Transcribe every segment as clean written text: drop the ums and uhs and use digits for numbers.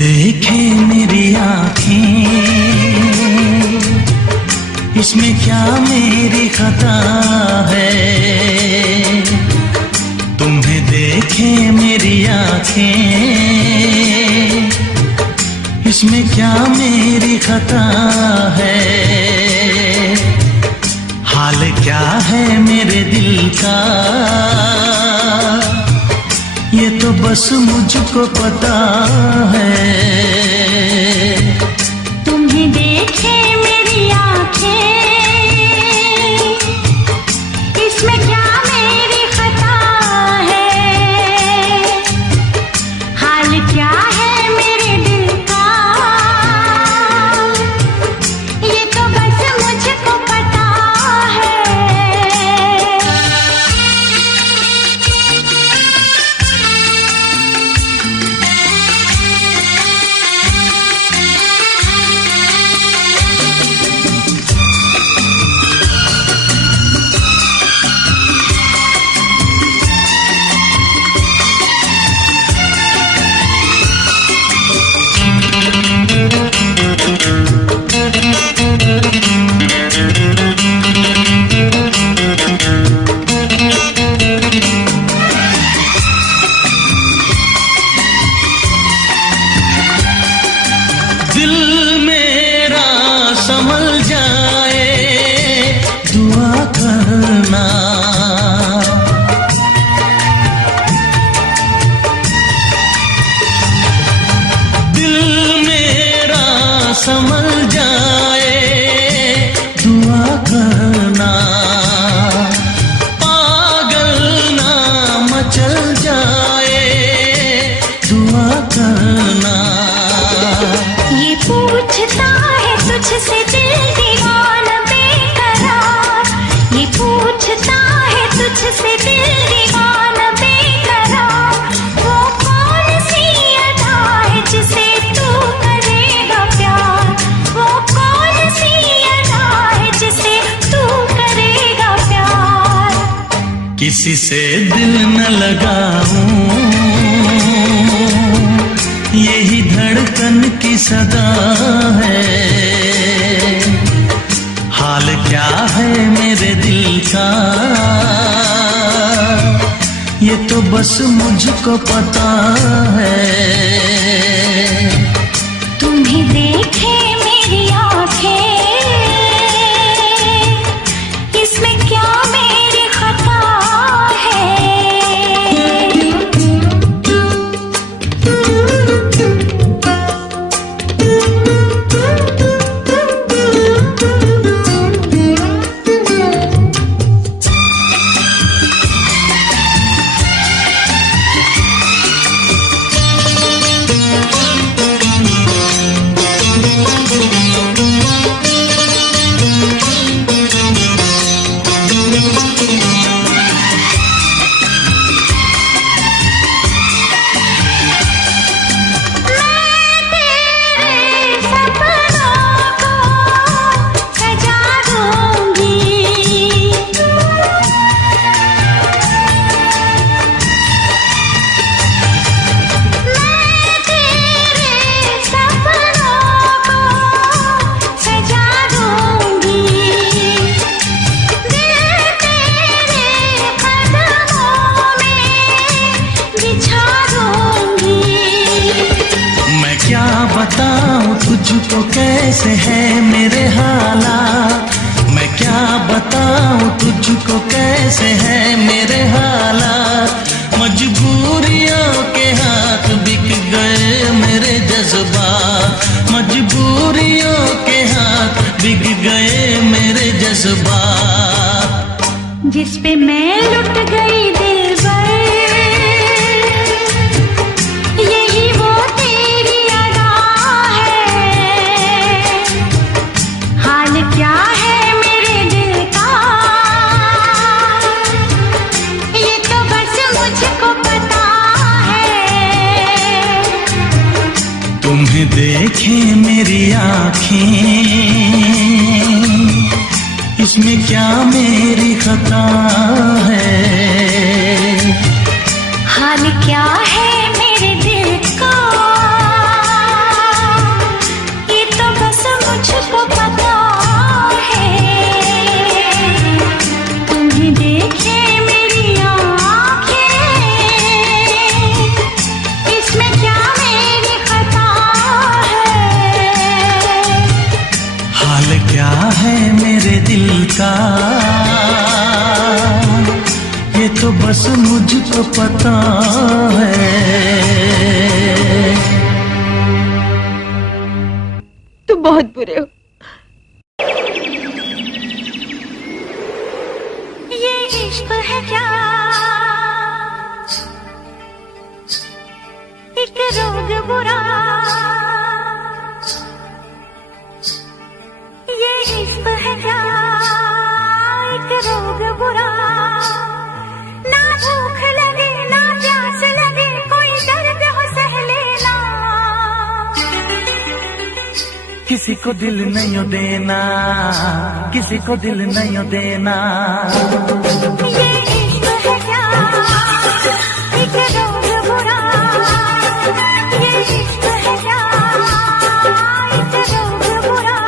देखे मेरी आँखें, इसमें क्या मेरी खता है। तुम्हें देखे मेरी आँखें, इसमें क्या मेरी खता है। हाल क्या है मेरे दिल का, ये तो बस मुझको पता है। तुम्हें देखे मेरी आँखें, इसमें क्या मेरी खता है। हाल क्या है मेरे दिल का, ये तो बस मुझको पता है। दिल मेरा संभल जाए, दुआ करना। दिल मेरा संभल जाए, दुआ करना। पागल ना मचल जाए, दुआ करना। ये पूछता है तुझसे दिल दीवाना बेकरार, ये पूछता है तुझसे दिल दीवाना बेकरार। वो कौन सी अदा है जिसे तू करेगा प्यार, वो कौन सी अदा है जिसे तू करेगा प्यार। किसी से दिल न लगाऊं, यही धड़कन की सदा है। हाल क्या है मेरे दिल का, ये तो बस मुझको पता है। तुम्हें देखे मेरी आँखें, इसमें क्या मेरी खता है। बताऊं तुझको कैसे है मेरे हालात, मैं क्या बताऊं तुझको कैसे है मेरे हालात। मजबूरियों के हाथ बिक गए मेरे जज्बात, मजबूरियों के हाथ बिक गए मेरे जज्बात। जिस पे मैं लुट गई दिलबर, यही वो तेरी अदा है। हाल क्या है मेरे दिल का, ये तो बस मुझको पता है। तुम्हें देखे मेरी आँखें, इसमें क्या मेरी खता है। हाल क्या है मेरे दिल का, मुझको पता है। तुम बहुत बुरे हो। ये इश्क है क्या, एक रोग बुरा, ये इश्क है क्या, एक रोग बुरा, ना भूख लगे ना प्यास लगे, कोई दर्द हो सह लेना, किसी को दिल नहीं देना, किसी को दिल नहीं देना। ये इश्क है क्या, एक रोग बुरा, ये इश्क है क्या, एक रोग बुरा,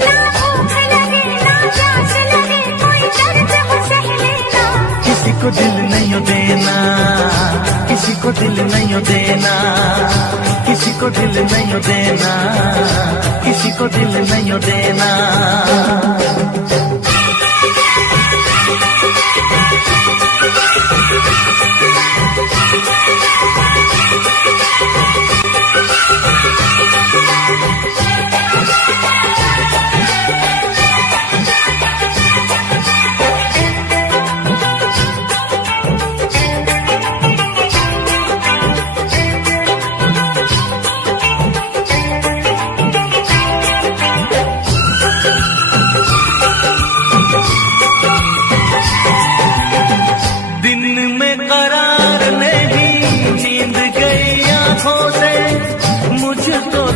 ना भूख लगे ना प्यास लगे, कोई दर्द हो सह लेना, किसी को दिल नहीं देना, किसी को दिल नहीं देना, किसी को दिल नहीं देना, किसी को दिल नहीं देना।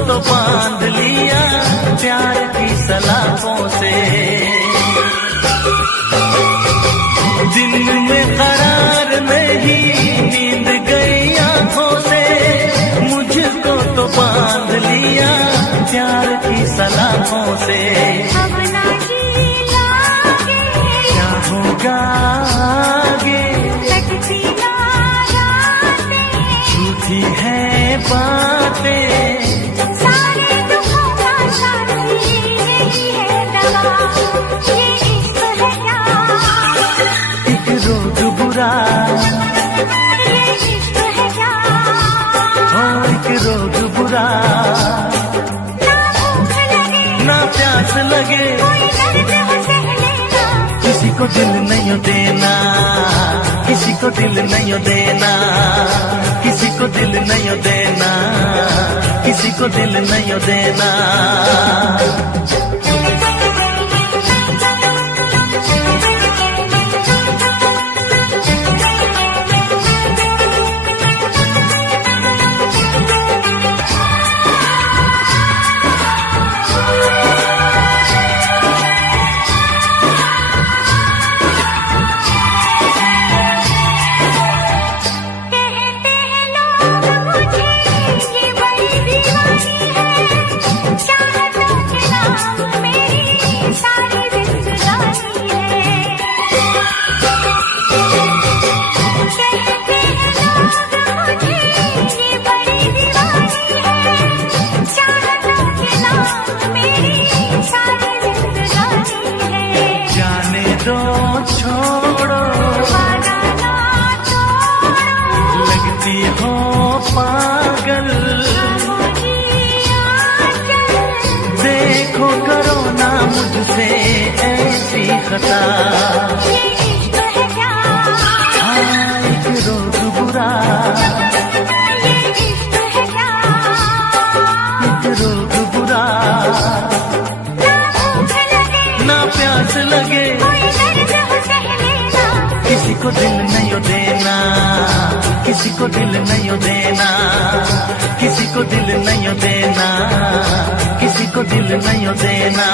तो बांध लिया प्यार की सलाखों से, दिन में करार नहीं नींद गई आंखों से, मुझको तो बांध लिया प्यार की सलाखों से। अब ना जी लागे, क्या होगा आगे, कटती ना रातें, झूठी है बातें, सारे दुखों का साथी यही है दवा, ये इश्क है क्या, एक रोग बुरा, ये इश्क है क्या, हाँ एक रोग बुरा, ना भूख लगे ना प्यास लगे, कोई दर्द हो सह लेना, किसी को दिल नहीं देना, किसी को दिल नहीं देना, किसी को दिल नहीं देना, किसी को दिल नहीं देना। देखो करो ना मुझसे ऐसी खता, ये इश्क है क्या, हाँ एक रोग बुरा, ये इश्क है क्या, एक रोग बुरा, ना भूख लगे ना प्यास लगे, कोई दर्द हो सह लेना, किसी को दिल नहीं देना, किसी को दिल नहीं देना, किसी को दिल नहीं देना, किसी को दिल नहीं देना,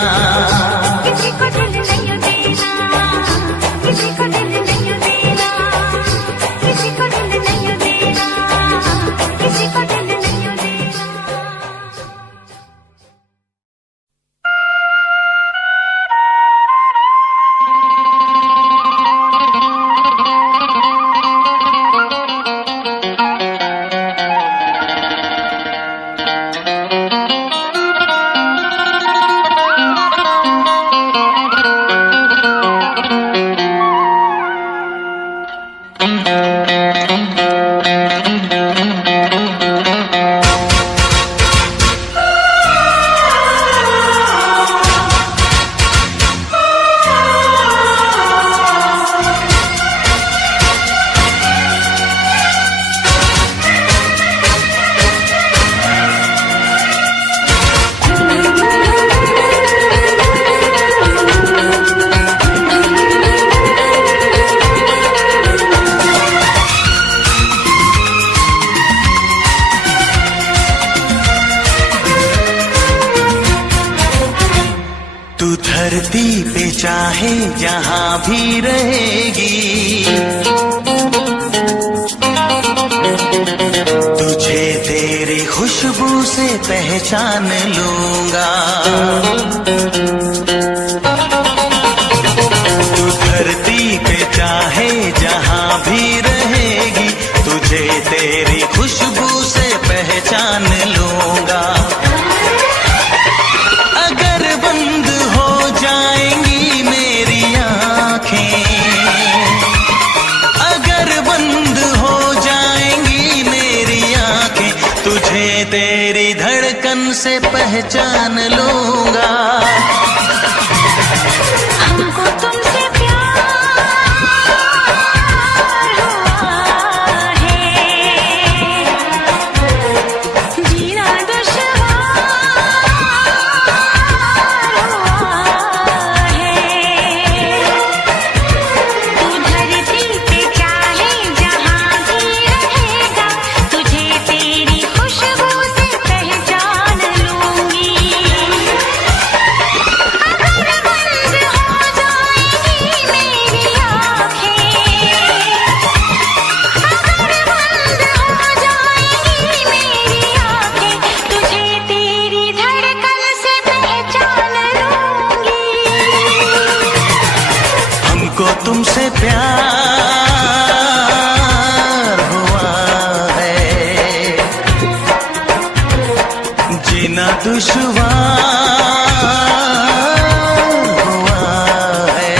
किसी को दिल नहीं देना, किसी को दिल नहीं देना, किसी को दिल नहीं देना, किसी को दिल नहीं देना। चाहे जहां भी रहेगी, तुझे तेरी खुशबू से पहचान लूंगा। तू धरती पे चाहे जहां भी रहेगी, तुझे तेरी खुशबू से पहचान लूंगा। अगर बंद हो जाएंगी मेरी आंखें, अगर बंद हो जाएंगी मेरी आंखें, तुझे तेरी धड़कन से पहचान लूंगा। हमको तुमसे प्यार हुआ है, जीना दुश्वार हुआ है। तू धरती पे चाहे जहां भी रहेगा, तुझे तेरी खुशबू से पहचान लूंगी। अगर बंद हो जाएंगी मेरी आँखें, अगर बंद हो जाएंगी मेरी आँखें, तुझे तेरी धड़कन से पहचान लूंगी। हमको तुमसे प्यार हुआ है, जीना दुश्वार हुआ है।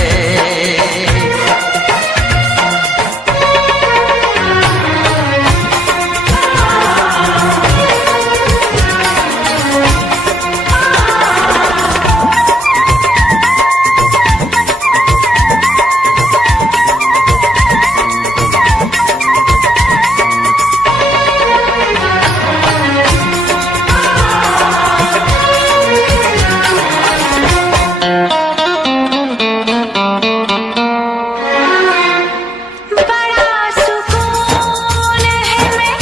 बड़ा सुकून है, मैं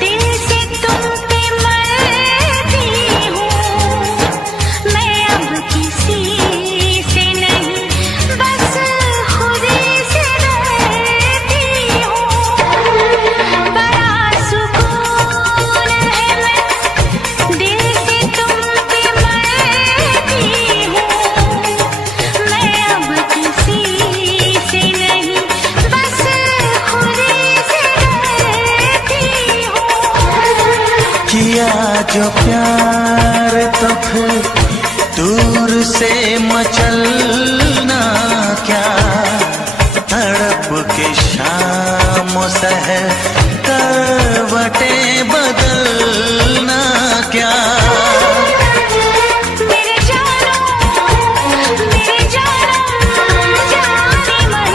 दिल से तुम पे मरती हूँ। मैं अब किसी से नहीं, बस खुद से डरती हूँ। बड़ा सुकून है, मैं दिल से तुम पे मरती हूँ। मैं अब किसी से नहीं, बस खुद से डरती हूँ। किया जो प्यार तो फिर दूर से मचलना क्या, तड़प के शाम सहर करवटें बदलना क्या। मेरे जानम जाने मन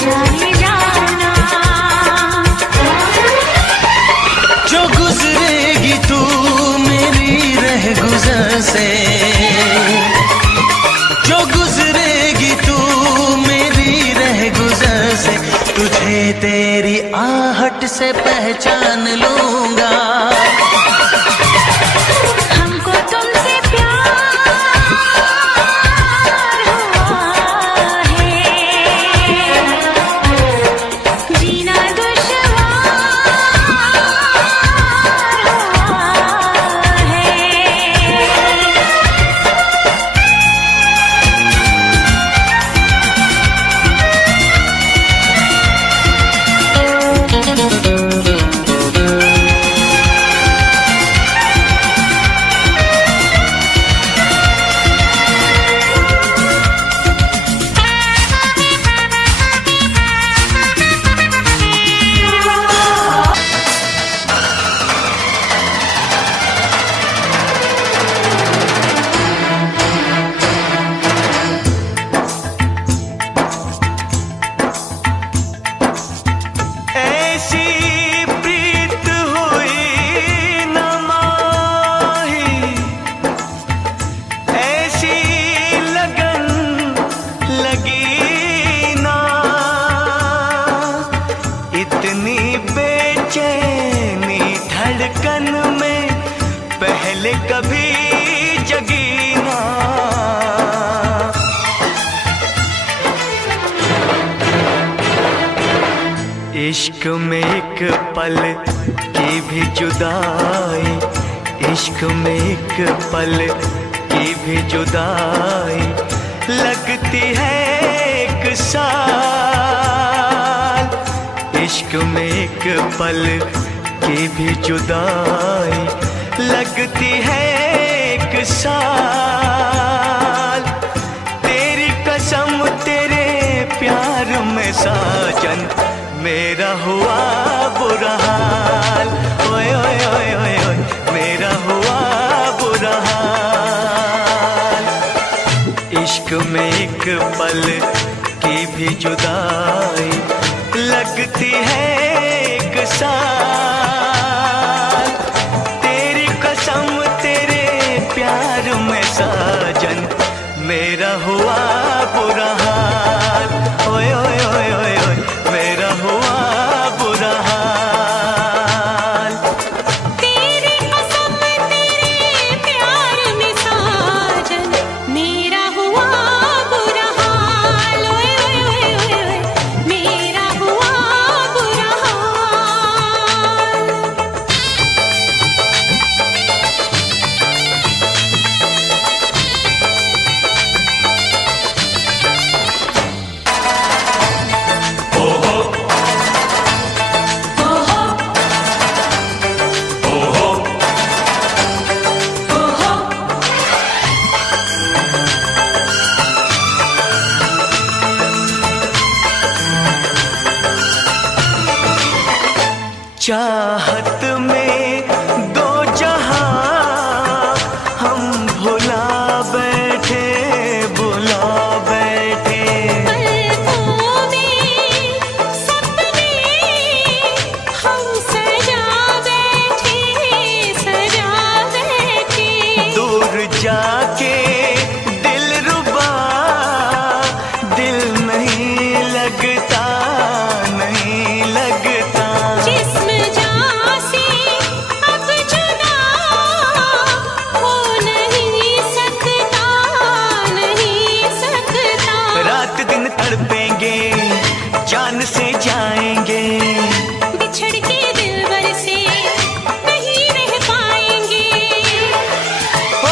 जाने जाना। जो गुजरेगी तू मेरी रह गुजर से, जो गुजरेगी तू मेरी रह गुजर से, तुझे तेरी आहट से पहचान लूंगा। हमको तुमसे प्यार हुआ है, जीना दुश्वार हुआ है। पहले कभी जगी ना। इश्क में एक पल की भी जुदाई, इश्क में एक पल की भी जुदाई लगती है एक साल। इश्क में एक पल की भी जुदाई लगती है एक साल। तेरी कसम तेरे प्यार में साजन मेरा हुआ बुरा हाल। ओए ओए ओए ओए ओए मेरा हुआ बुरा हाल। इश्क में एक पल की भी जुदाई लगती है एक साल। तेरी कसम तेरे प्यार में साजन मेरा हुआ बुरा हाल। ओए ओए ओए ओए ओए मेरा हुआ बुरा हाल। तेरी कसम तेरे प्यार में साजन मेरा हुआ बुरा हाल। ओए ओए ओए ओए ओए मेरा हुआ बुरा हाल। चाहत में दो जहां हम भुला बैठे, भुला बैठे। पलकों में सपने हम सजा बैठे, सजा बैठे। दूर जाके दिलरुबा दिल नहीं लगता, नहीं लगता। जिस्म जान से अब जुदा हो नहीं सकता, नहीं सकता। रात दिन तड़पेंगे जान से जाएंगे, बिछड़ के दिलबर से नहीं रह पाएंगे। ओ,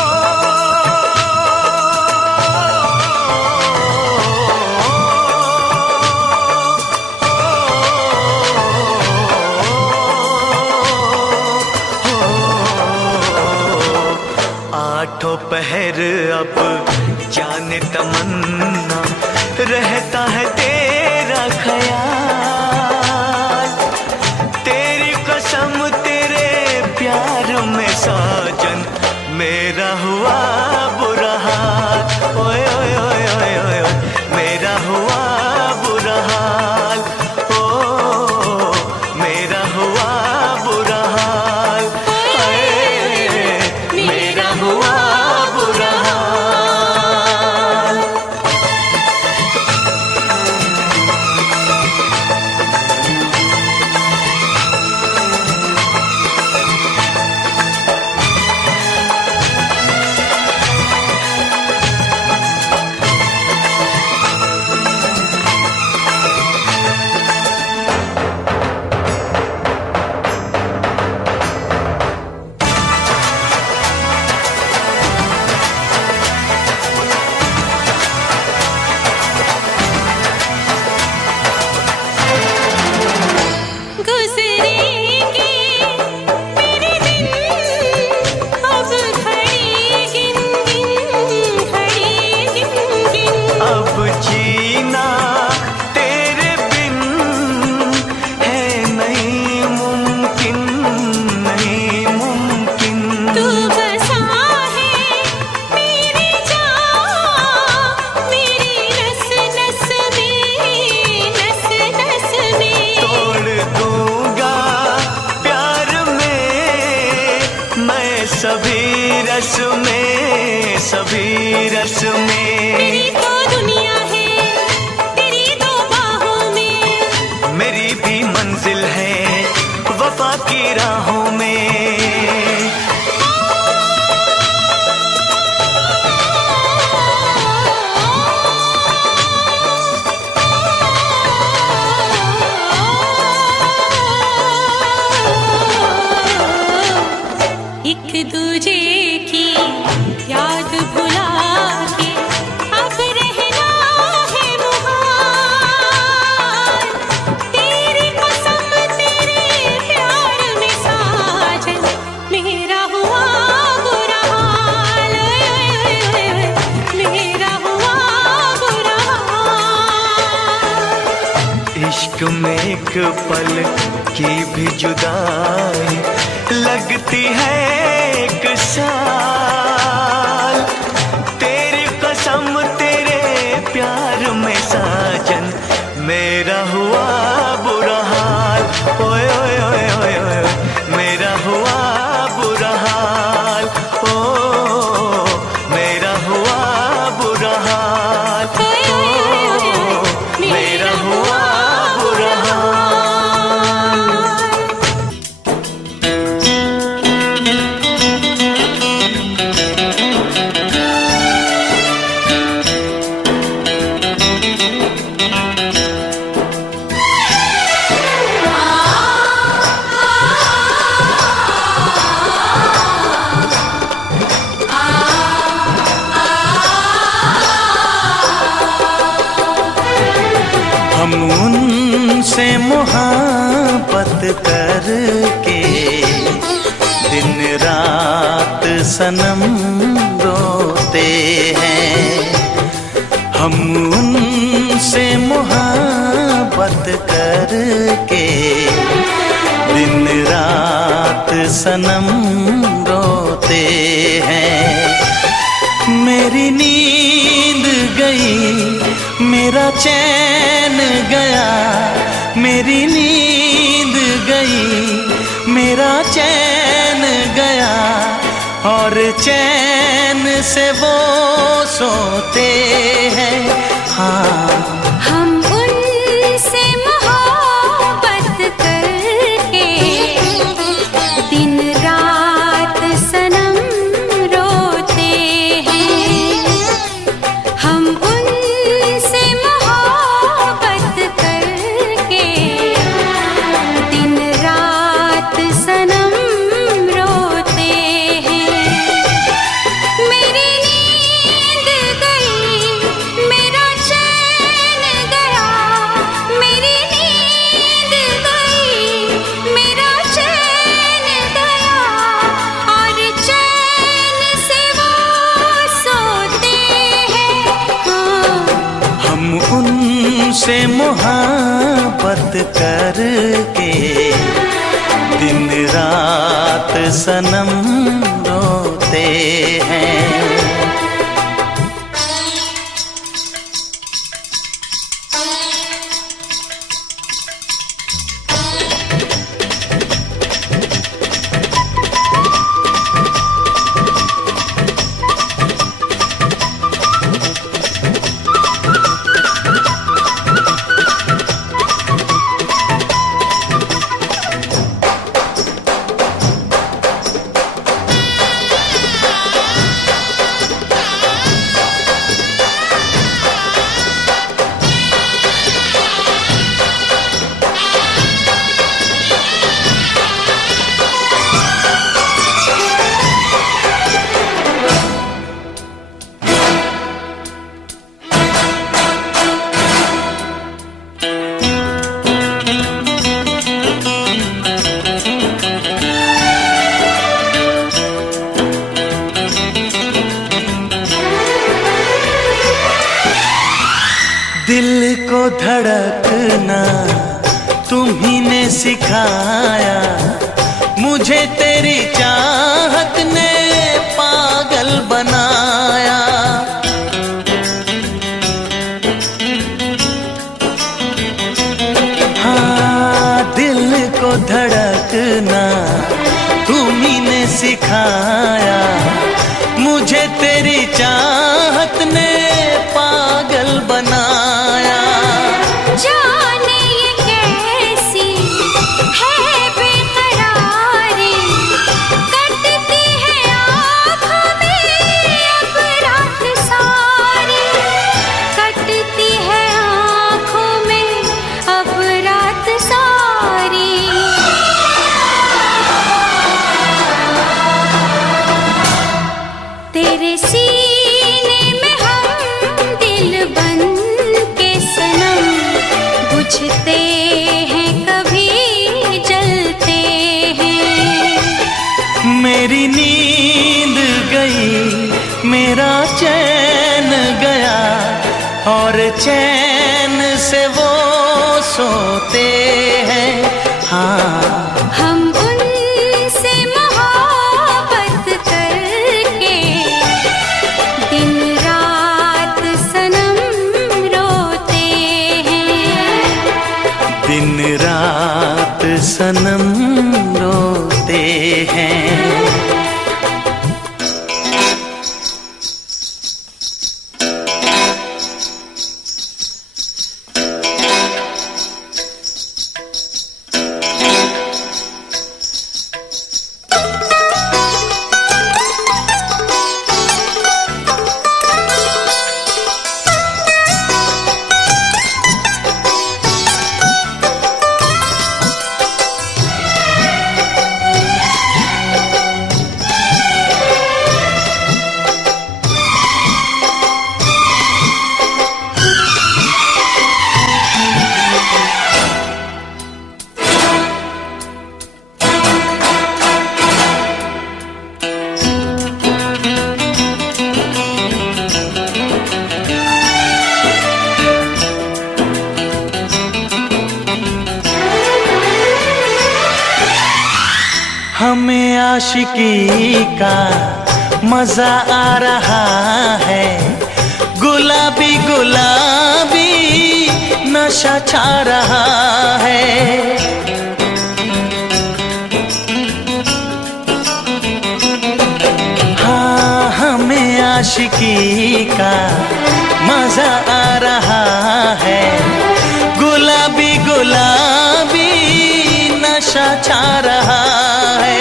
आठों पहर अब जाने तमन्ना रहता है तेरा ख्याल। तेरी कसम तेरे प्यार में साजन मेरा हुआ बुरा हाल। ओए ओए ओए ओए ओए ओए मेरा हुआ बुरा हाल। ओ मेरा हुआ बुरा हाल। हाय, मेरा हुआ बुरा हाल। गुज़रेंगे मेरे दिन अब घड़ी गिन गिन, घड़ी गिन गिन। अब जीना तेरे बिन है नहीं मुमकिन, नहीं मुमकिन। तू बसा है मेरी जान, मेरी नस नस में, नस नस में। तोड़ दूंगा प्यार में मैं सभी रस में, सभी रस में। मेरी तो दुनिया है तेरी दो बाहों में। मेरी भी मंजिल है वफा की राहों में। एक पल की भी जुदाई लगती है एक साल। तेरी कसम तेरे प्यार में साजन मेरा हुआ बुरा हाल। ओए ओए ओए ओए ओए मेरा हुआ बुरा हाल। ओ मेरा हुआ बुरा हाल। ओ मेरा हुआ बुरा हाल। हम उनसे मोहब्बत करके दिन रात सनम रोते हैं। हम उनसे मोहब्बत करके दिन रात सनम रोते हैं। मेरी नींद गई मेरा चैन गया, मेरी नींद गई मेरा चैन गया, और चैन से वो सोते हैं। हाँ हम उनसे मोहब्बत करके दिन रात सनम रोते हैं। हम उनसे मोहब्बत करके दिन रात सनम रोते हैं। मेरी नींद गई मेरा चैन गया, मेरी नींद गई मेरा चैन गया, और चैन से वो सोते हैं। हाँ हम उनसे मोहब्बत करके दिन रात सनम रोते हैं। दिल को धड़कना तुम्ही ने सिखाया, मुझे तेरी चाहत ने पागल बनाया। हाँ दिल को धड़कना तुम्ही ने सिखाया, मुझे तेरी चाहत ने पागल बनाया। जाने ये कैसी है बेकरारी, कटती है आँखों में अब रात सारी, कटती है आँखों में अब रात सारी। तेरे सीने में हम दिल बन के सनम बुझते हैं कभी जलते हैं। मेरी नींद गई मेरा चैन गया, और चैन से वो सोते हाँ हम उनसे मोहब्बत करके दिन रात सनम रोते हैं। दिन रात सनम रोते हैं। हमें आशिकी का मजा आ रहा है, गुलाबी गुलाबी नशा छा रहा है। हाँ हमें आशिकी का मजा आ रहा है, गुलाबी गुलाबी नशा छा रहा है।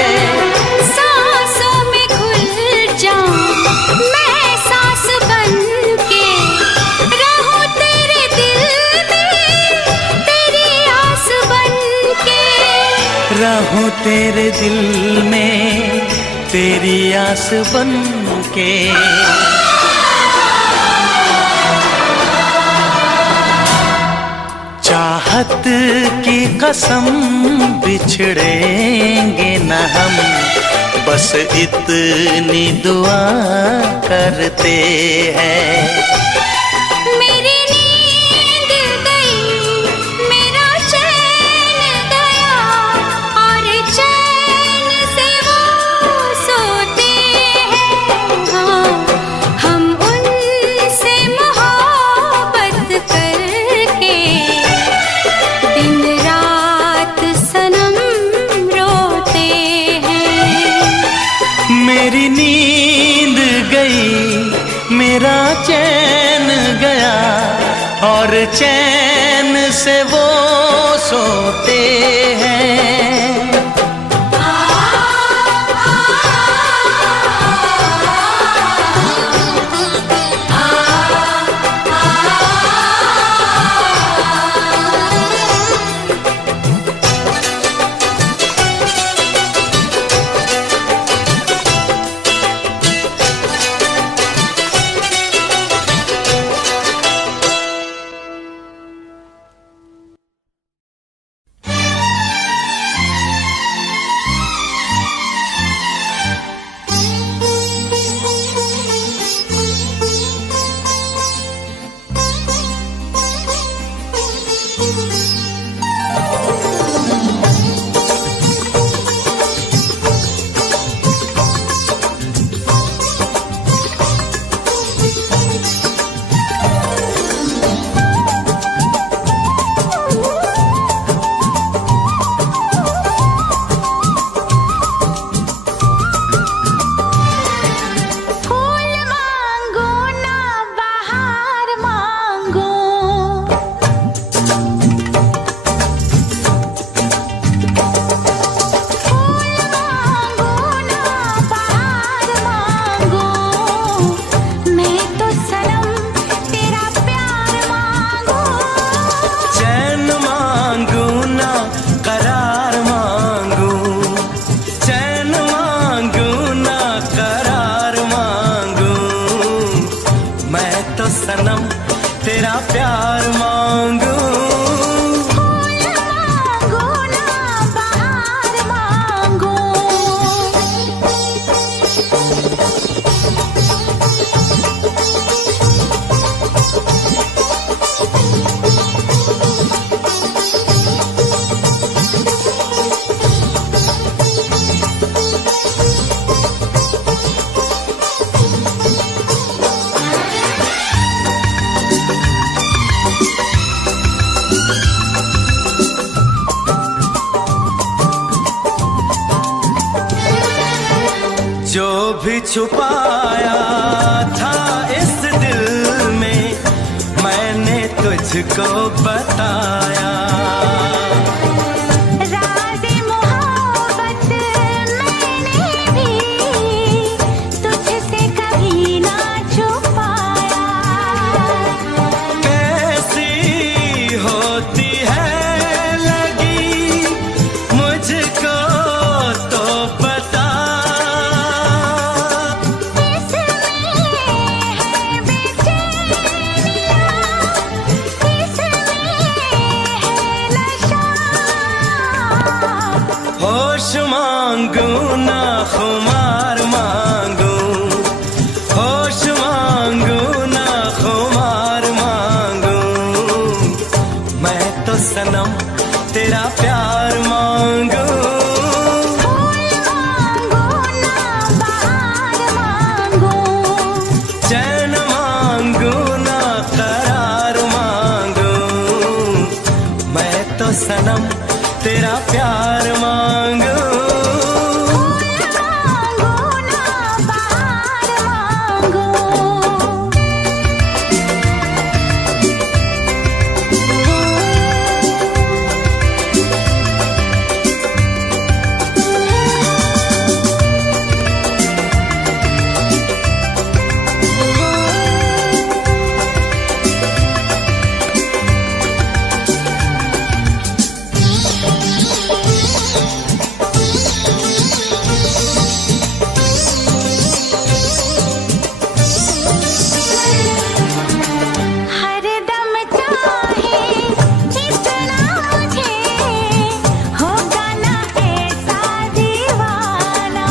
सांसों में घुल जाऊं मैं सांस बन के, रहूं तेरे दिल में तेरी आस बन के। रहूं तेरे दिल में तेरी आस बन के। चाहत की कसम बिछड़ेंगे न हम, बस इतनी दुआ करते हैं। मेरी नींद गई मेरा चैन गया, और चैन से वो सोते हैं। हाँ हम उनसे मोहब्बत करके दिन रात सनम रोते हैं। मेरी नींद गई मेरा चैन गया, और चैन से वो सोते हैं। भी छुपाया था इस दिल में मैंने तुझको बताया। राज़े मोहब्बत मैंने भी तुझसे कभी ना छुपाया। कैसी होती है लगी मुझको तो बता। होश मांगू ना खुमार मांगू, होश मांगू ना खुमार मांगू, मैं तो सनम तेरा प्यार मांगू। फूल मांगो ना बहार मांगो, चैन मांगू ना करार मांगू, मैं तो सनम तेरा प्यार मांगू। फूल मांगो ना बहार मांगो। हर दम चाहे इतना मुझे होगा ना ऐसा दीवाना।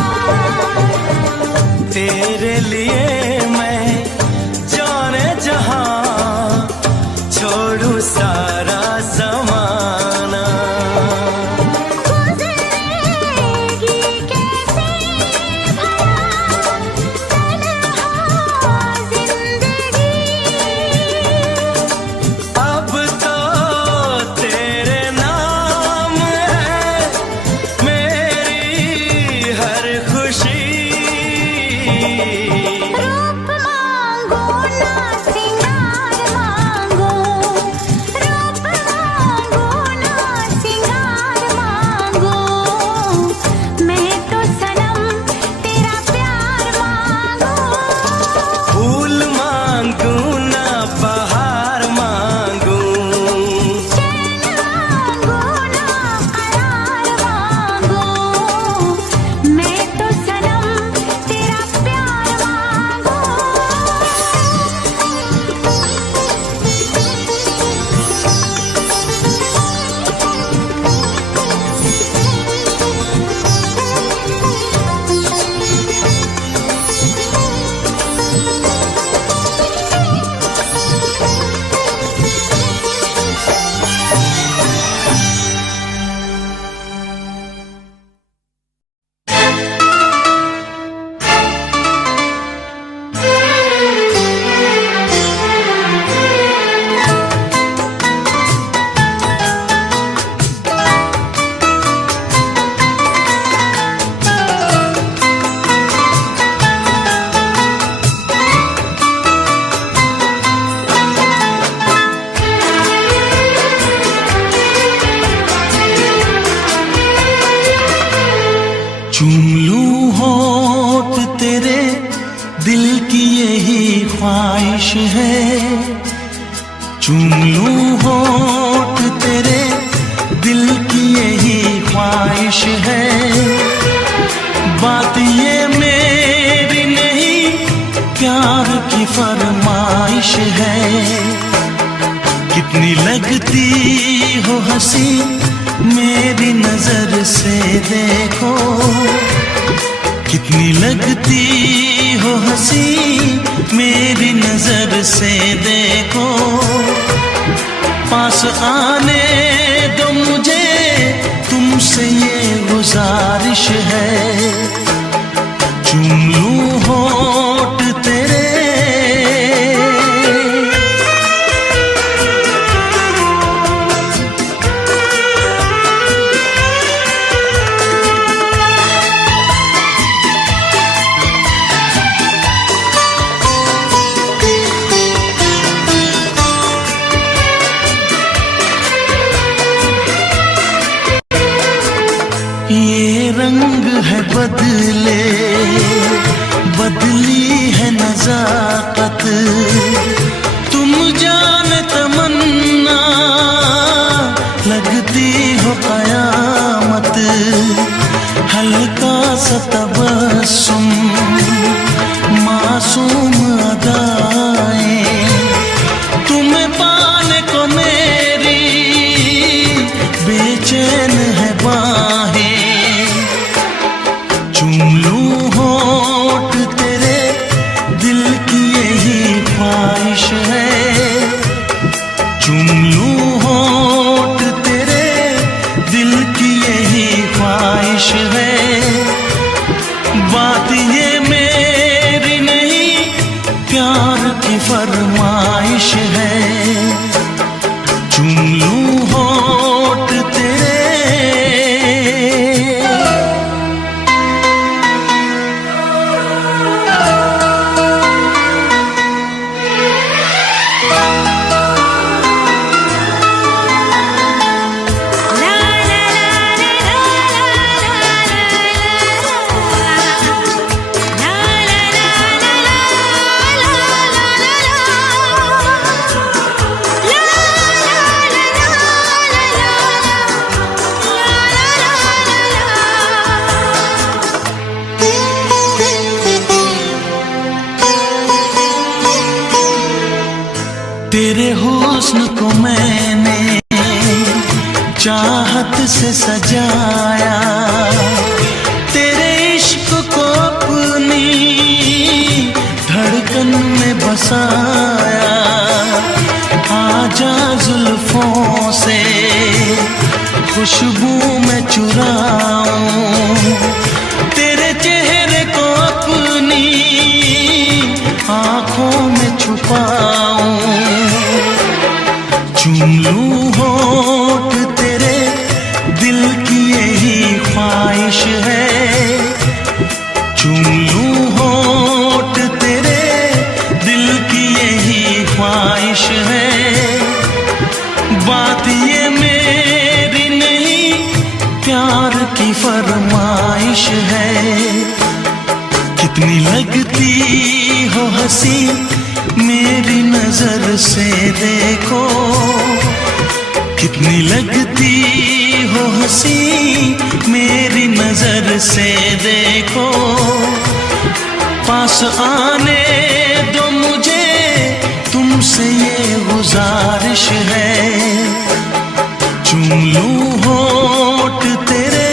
तेरे लिए मैं जाने जहां छोड़ू सारा जमाना। गुज़रेगी कैसे भला तन्हा ज़िंदगी। अब तो तेरे नाम है मेरी हर खुशी। रूप मांगो ना सिंगार मांगो, रूप मांगो ना सिंगार मांगो, मैं तो सनम तेरा प्यार मांगो। फूल मांगू ना बहार मांगू, चैन मांगो ना करार मांगो, मैं तो सनम तेरा प्यार मांगो। चूम लूं होठ तेरे दिल की यही ख्वाहिश है। चूम लूं होठ तेरे दिल की यही ख्वाहिश है। बात ये मेरी नहीं प्यार की फरमाइश है। कितनी लगती हो हंसी मेरी नजर से देखो, कितनी लगती हो हंसी मेरी नजर से देखो। पास आने दो मुझे तुमसे ये गुजारिश है। चूम लूं होठ तेरे रंग है बदले, बदली है नजाकत। तुम जाने तमन्ना लगती हो कयामत। हल्का सा तबस्सुम मासूम अदाएं, तुम्हें पाने को मेरी बेचैन है बाहें। चूम लूं होठ तेरे, दिल की यही ख्वाहिश है। चूम लूं होठ तेरे, दिल की यही ख्वाहिश है। बात ये मेरी नहीं, प्यार की फरमाइश है। चूम लूं होठ तेरे। तेरे हुस्न को मैंने चाहत से सजाया, तेरे इश्क को अपनी धड़कन में बसाया। आजा जुल्फों से खुशबू में चुराऊं, तेरे चेहरे को अपनी आंखों में छुपाऊं। चूम लूं होठ तेरे, दिल की यही ख्वाहिश है। चूम लूं होठ तेरे, दिल की यही ख्वाहिश है। बात ये मेरी नहीं, प्यार की फरमाइश है। कितनी लगती हो हंसी मेरी नजर से देखो, कितनी लगती हो हंसी मेरी नजर से देखो। पास आने दो मुझे, तुमसे ये गुजारिश है। चूम लूं होठ तेरे।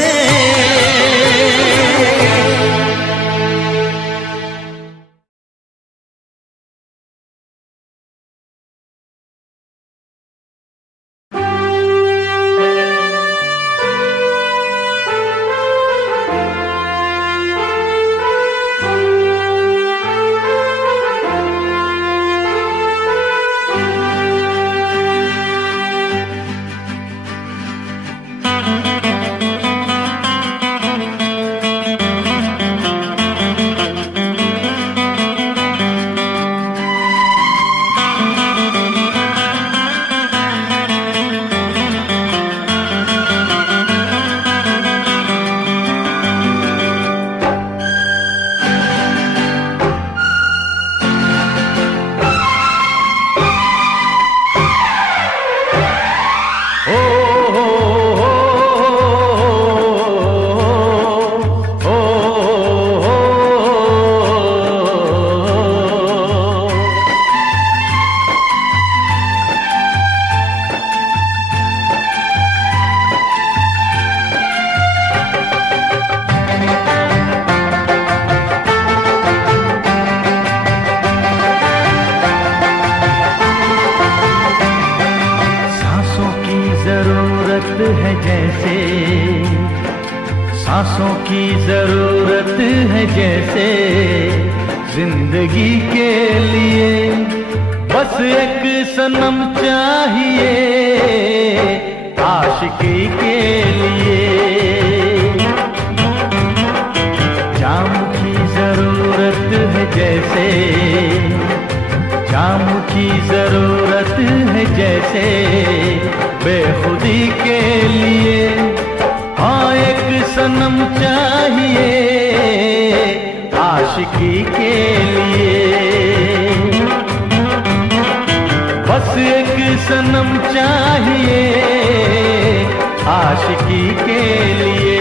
सांसों की जरूरत है जैसे जिंदगी के लिए, बस एक सनम चाहिए आशिकी के लिए। जाम की जरूरत है जैसे, जाम की जरूरत है जैसे बेखुदी के लिए। हाँ एक सनम चाहिए आशिकी के लिए, बस एक सनम चाहिए आशिकी के लिए।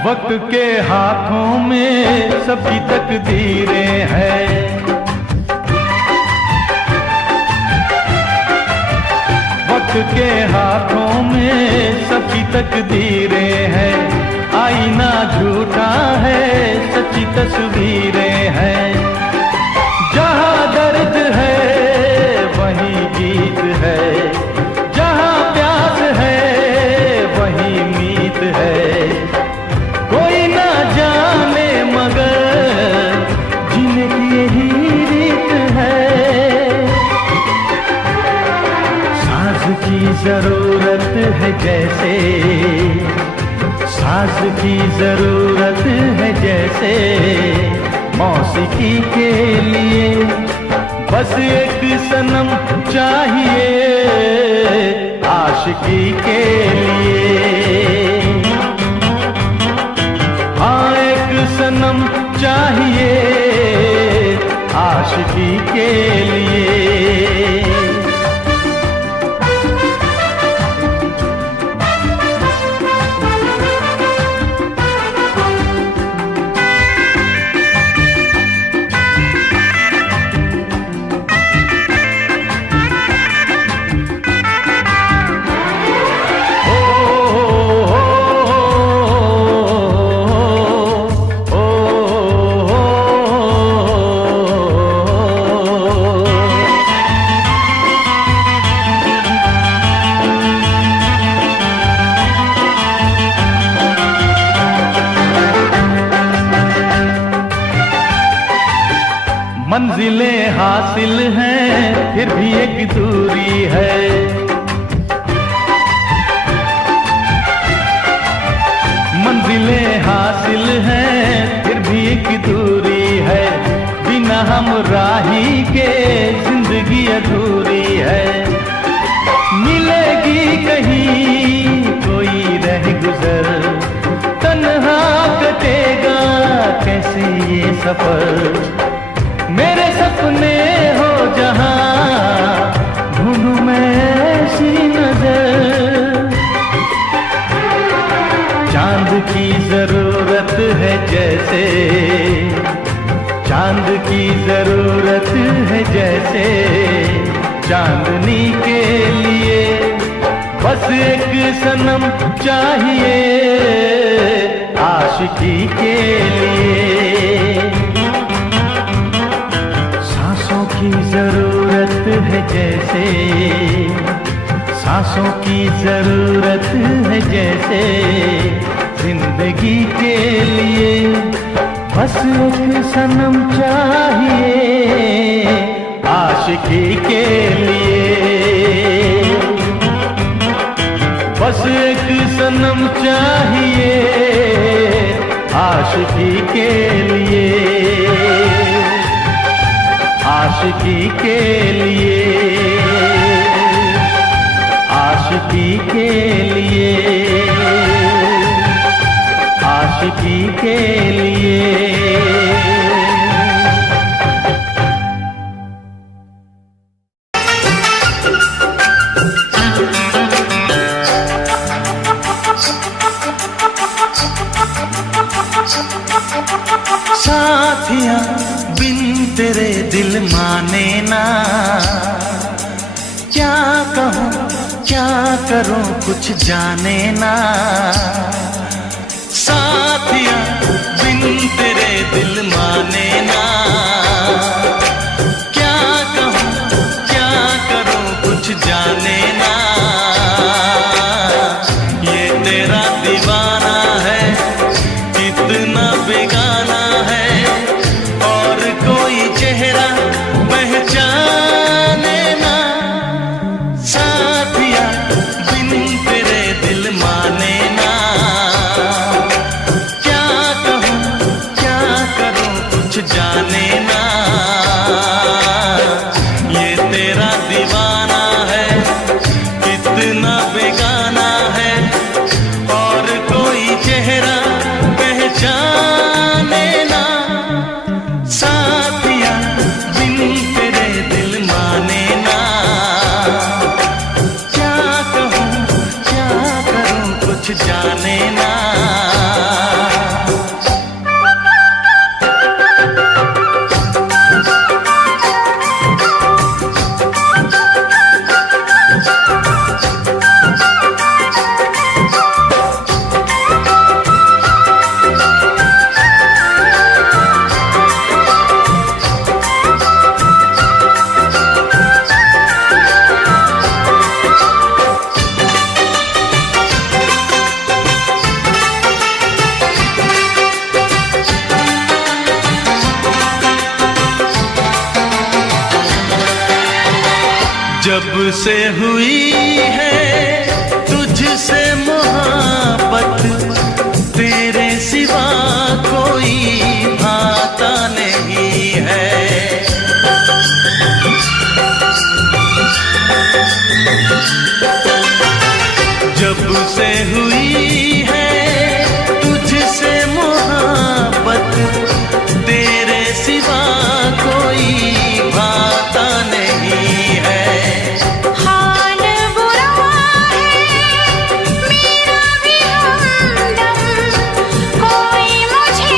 वक्त के हाथों में सबकी तकदीरें हैं, वक्त के हाथों में सबकी तकदीरें हैं। आईना झूठा है, सच्ची तस्वीरें हैं। जहाँ दर्द है वहीं गीत है, जहाँ प्यास है वहीं मीत है। कोई ना जाने मगर जीने की यही रीत है। साज की जरूरत है जैसे, साज की जरूरत है जैसे मौसीकी के लिए। बस एक सनम चाहिए आशिकी के लिए। हाँ, एक सनम चाहिए आशिकी के लिए। मंजिलें हासिल हैं फिर भी एक दूरी है, मंजिलें हासिल हैं फिर भी एक दूरी है। बिना हम राही के जिंदगी अधूरी है। मिलेगी कहीं कोई रह गुजर, तन्हा कटेगा कैसे ये सफर। मेरे सपने हो जहां ढूंढूं मैं ऐसी नजर। चांद की जरूरत है जैसे, चांद की जरूरत है जैसे चांदनी के लिए। बस एक सनम चाहिए आशिकी के लिए। सांसों की जरूरत है जैसे, सांसों की जरूरत है जैसे जिंदगी के लिए। बस एक सनम चाहिए आशिकी के लिए। बस एक सनम चाहिए आशिकी के लिए, आशिकी के लिए, आशिकी के लिए, आशिकी के लिए। साथिया बिन तेरे दिल माने ना, क्या कहूँ क्या करूँ कुछ जाने ना। साथिया बिन तेरे दिल माने ना, क्या कहूँ क्या करूँ कुछ जाने ना। ये तेरा दीवाना है कितना बेगाना है और कोई चेहरा पहचाने ना। साथिया बिन तेरे दिल माने ना। क्या कहूँ क्या करूँ कुछ जाने ना। ये तेरा दीवाना है कितना बेगाना है और कोई चेहरा पहचाने ना। साथिया बिन तेरे दिल माने ना। क्या कहूँ क्या करूँ कुछ जाने ना। जब से हुई है तुझसे मोहब्बत तेरे सिवा कोई भाता नहीं है। जब से हुई है तुझसे मोहब्बत तेरे सिवा कोई भाता नहीं है। हाल बुरा है मेरा भी हमदम, कोई मुझे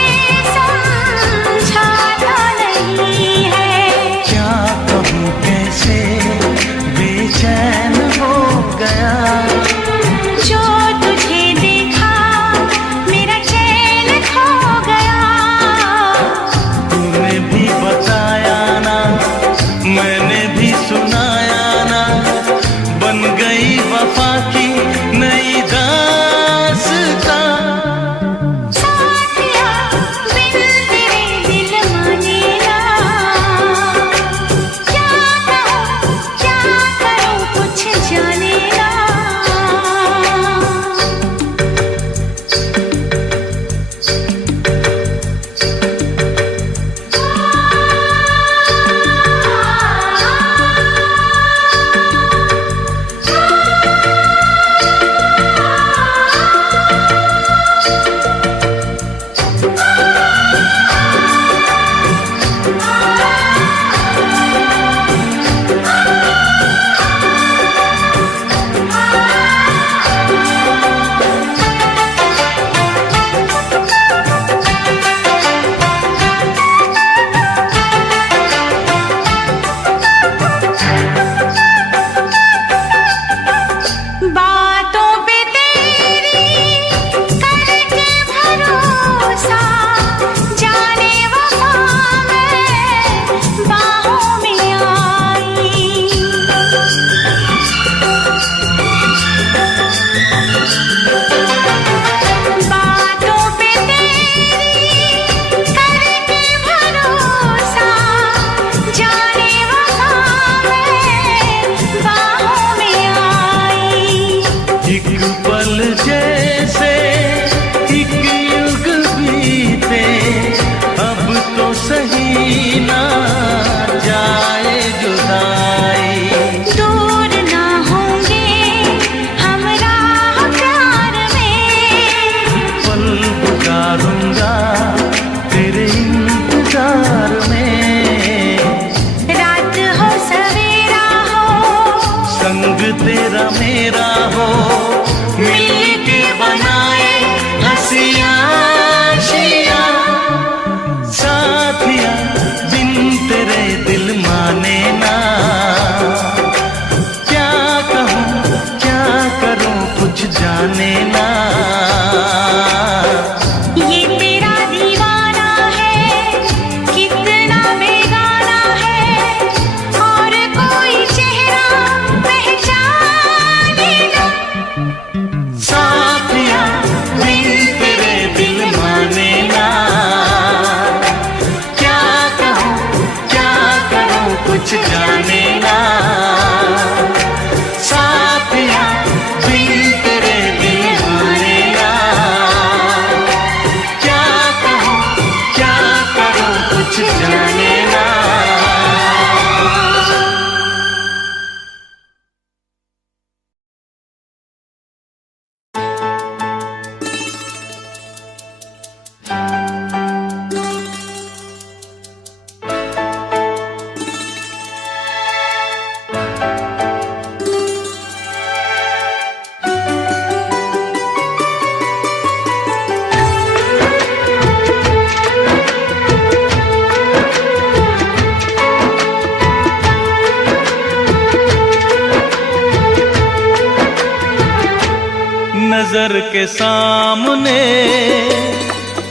के सामने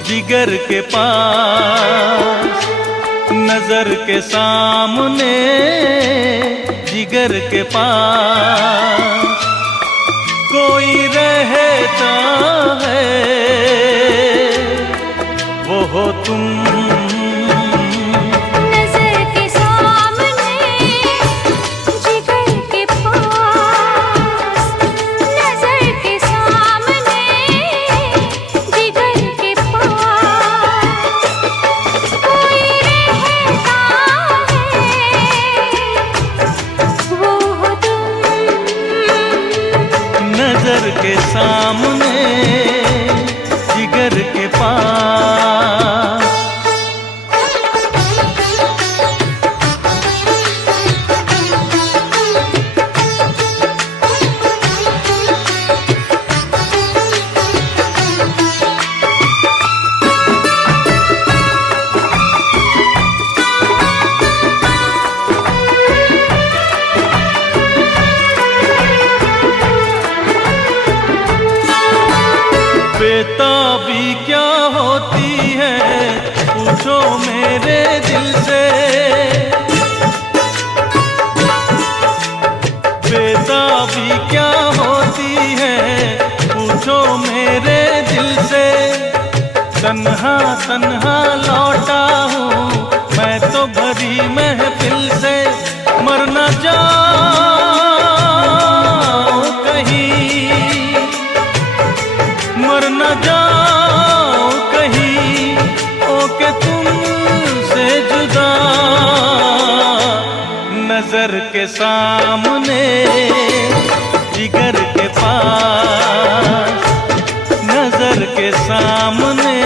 जिगर के पास, नजर के सामने जिगर के पास कोई रहता है, वो हो तुम। नजर के सामने जिगर के पास। बेताबी क्या होती है पूछो मेरे दिल से, बेताबी क्या होती है पूछो मेरे दिल से। तन्हा तन्हा लौटा हूँ मैं तो भरी महफिल से, मर न जाऊं कहीं, मर न जाओ कहीं, ओके तुमसे जुदा। नजर के सामने जिगर के पास, नजर के सामने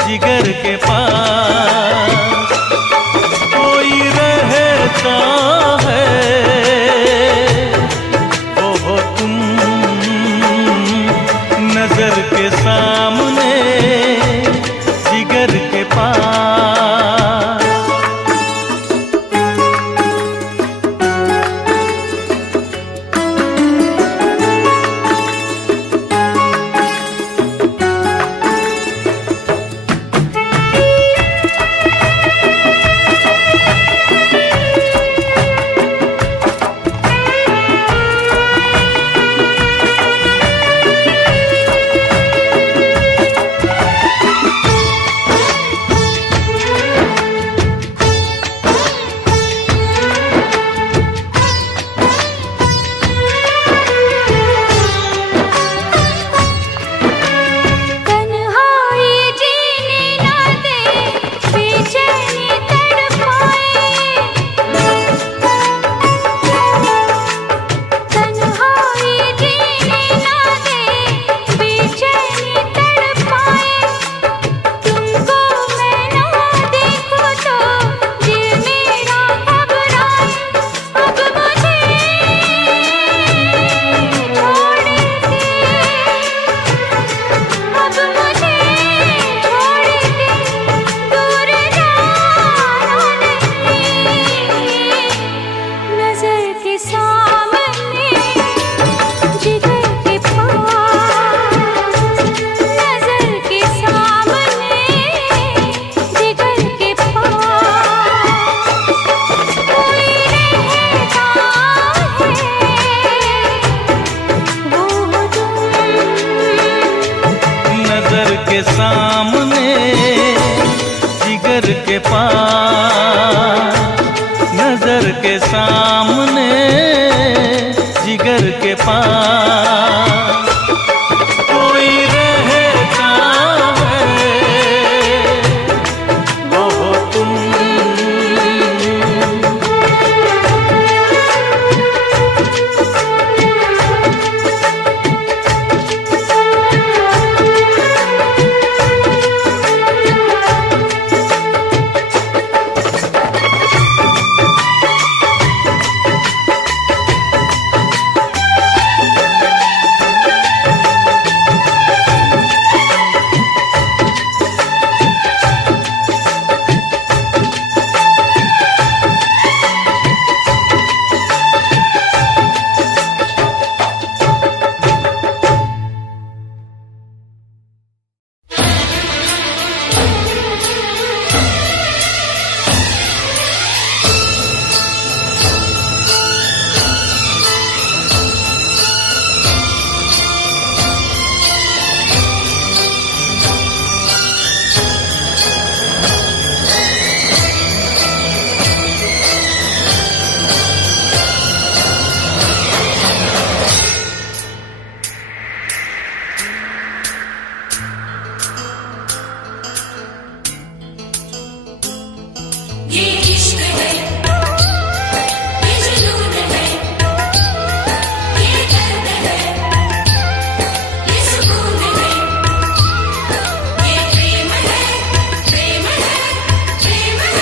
जिगर के पास कोई रहता है, वो हो तुम। नजर के सामने जिगर के पास। नजर के सामने जिगर के पास, नजर के सामने जिगर के पास कोई रहता है, वो हो तुम। ये इश्क है, ये जुनून है, ये दर्द है, ये सुकून है, ये प्रेम है, प्रेम है, प्रेम है।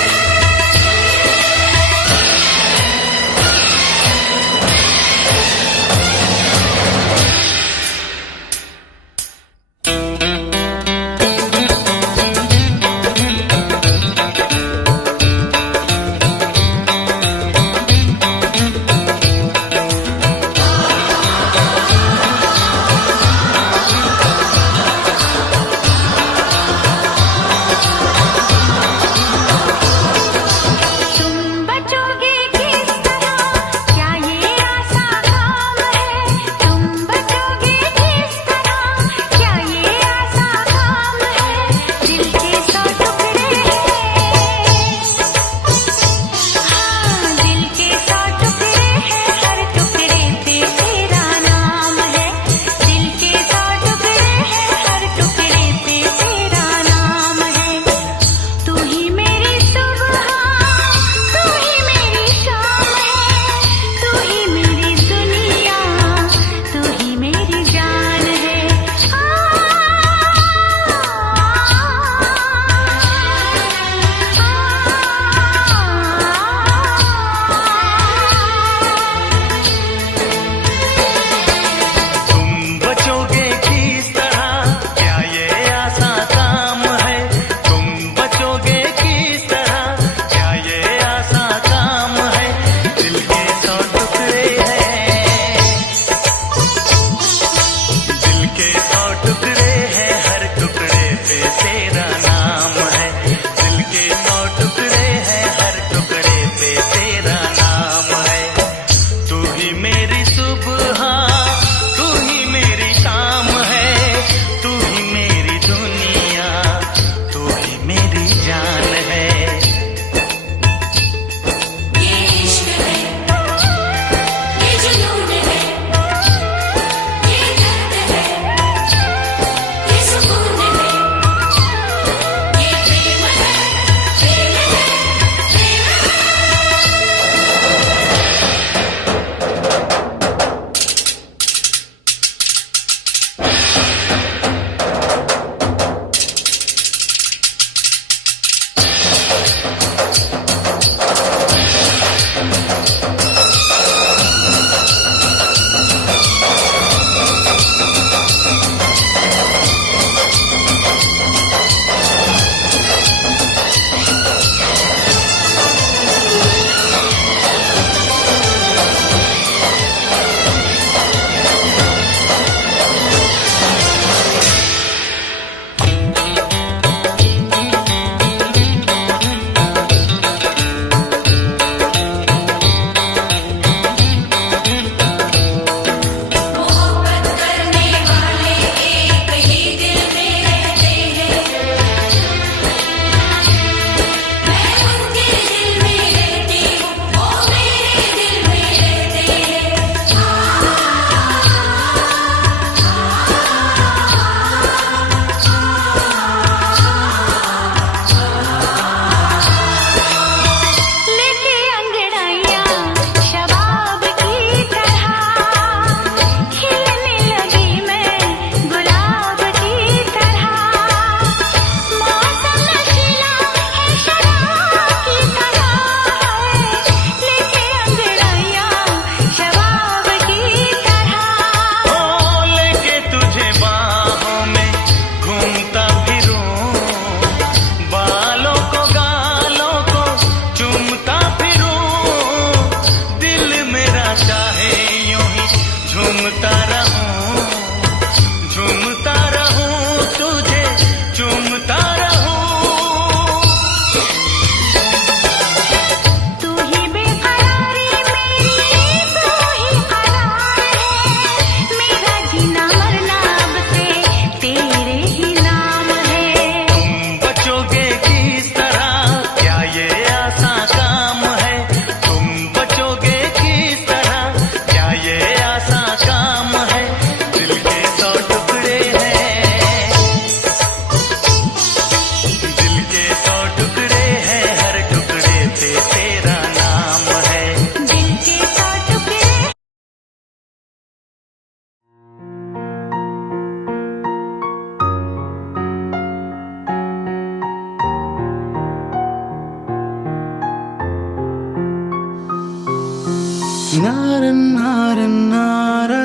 नारा नारा नारा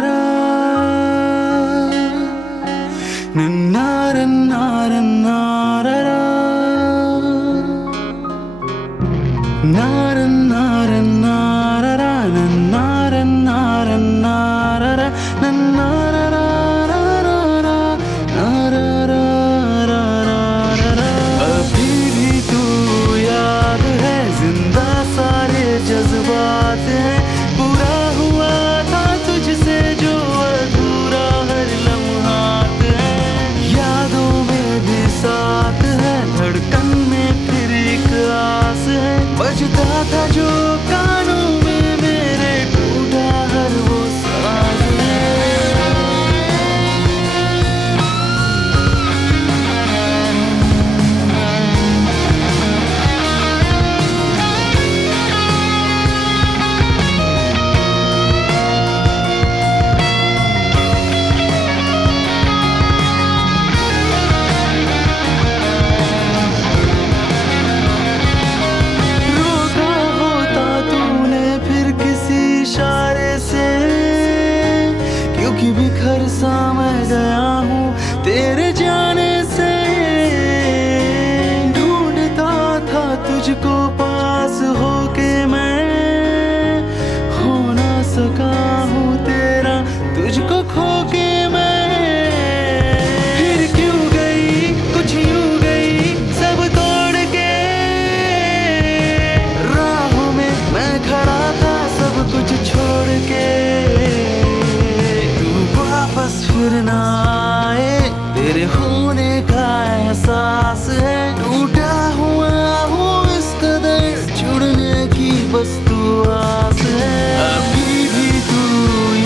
नारा नारा नारा नारा नारा नारा नारा नारा नारा नारा। अभी भी तू याद है, जिंदा सारे जज्बात हैं। पूरा हुआ था तुझसे जो अधूरा हर लम्हात है। यादों में भी साथ है, धड़कन में फिर एक आस है। बजता था जो कानों में मेरे, टूटा हर वो साज है। रोका होता तूने फिर किसी इशारे से, क्योंकि बिखर सा मैं गया हूँ तेरे जाने से। ढूंढता था तुझको पास होके मैं, हो ना सका हूँ तेरा तुझको खोके मैं। फिर क्यों गई कुछ यूं गई सब तोड़ के, राहों में मैं खड़ा था सब कुछ छोड़ के। तू वापस फिर ना आए, तेरे होने का एहसास है। टूटा हुआ हूँ इस कदर, जुड़ने की बस तू आस है। अभी भी तू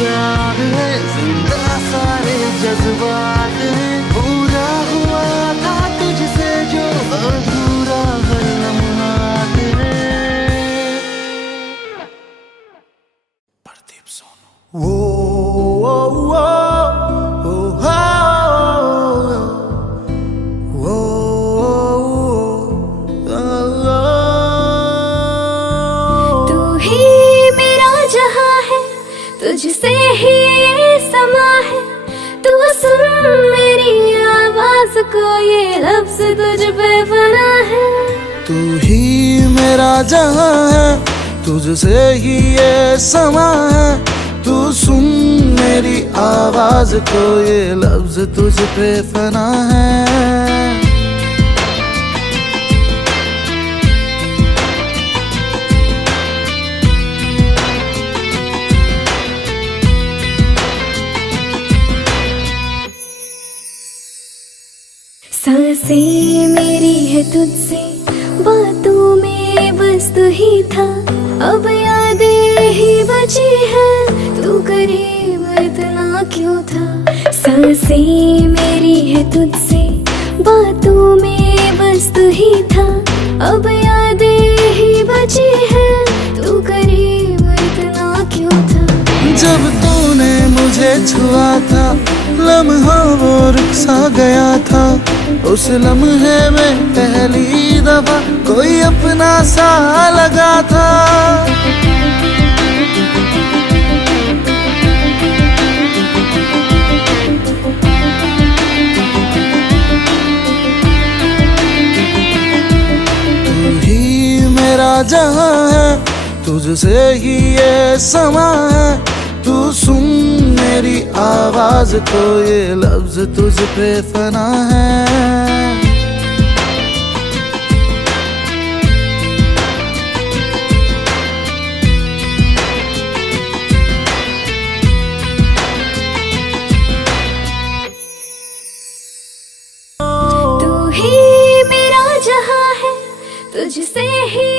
याद है, जिंदा सारे जज्बात हैं। पूरा हुआ था तुझसे जो अधूरा हर लम्हात है। प्रदीप सोनू। वो तू ही मेरा जहां है, तुझसे ही ये समा है। तू सुन मेरी आवाज को, ये लफ्ज तुझ पे बना है। तू ही मेरा जहां है, तुझसे ही ये समा है। तू सुन मेरी आवाज को, ये लफ्ज तुझ पे फना है। सांसें मेरी है तुझसे, बातों में बस तू ही था। अब यादें ही बची है, तू करीब इतना क्यों था। सांसें मेरी है तुझसे, बातों में बस तू ही था। अब यादें ही बची है, तू करीब इतना क्यों था। जब तूने मुझे छुआ था, लम्हा वो रुक सा गया था। उस लम्हे में पहली दफा कोई अपना सा लगा था। तू ही मेरा जहां है, तुझसे ही ये समा है। तू सुन मेरी आवाज को, ये लफ्ज तुझ पे फना है। तू ही मेरा जहां है, तुझसे ही